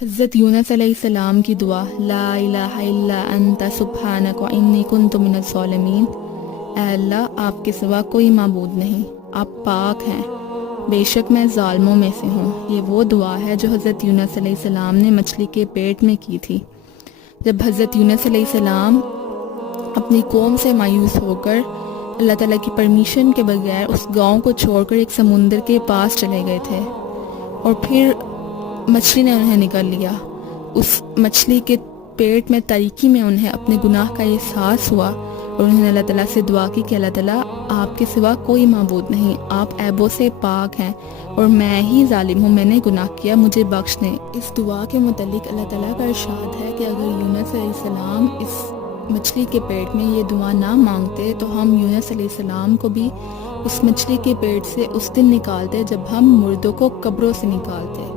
حضرت یونس علیہ السلام کی دعا لا الہ الا انت سبحانک انی کنت من الظالمین۔ اے اللہ، آپ کے سوا کوئی معبود نہیں، آپ پاک ہیں، بے شک میں ظالموں میں سے ہوں۔ یہ وہ دعا ہے جو حضرت یونس علیہ السلام نے مچھلی کے پیٹ میں کی تھی۔ جب حضرت یونس علیہ السلام اپنی قوم سے مایوس ہو کر اللہ تعالیٰ کی پرمیشن کے بغیر اس گاؤں کو چھوڑ کر ایک سمندر کے پاس چلے گئے تھے، اور پھر مچھلی نے انہیں نکل لیا۔ اس مچھلی کے پیٹ میں تاریکی میں انہیں اپنے گناہ کا احساس ہوا، اور انہوں نے اللہ تعالیٰ سے دعا کی کہ اللہ تعالیٰ، آپ کے سوا کوئی معبود نہیں، آپ عیبوں سے پاک ہیں، اور میں ہی ظالم ہوں، میں نے گناہ کیا، مجھے بخش دیں۔ اس دعا کے متعلق اللہ تعالیٰ کا ارشاد ہے کہ اگر یونس علیہ السلام اس مچھلی کے پیٹ میں یہ دعا نہ مانگتے تو ہم یونس علیہ السلام کو بھی اس مچھلی کے پیٹ سے اس دن نکالتے جب ہم مردوں کو قبروں سے نکالتے۔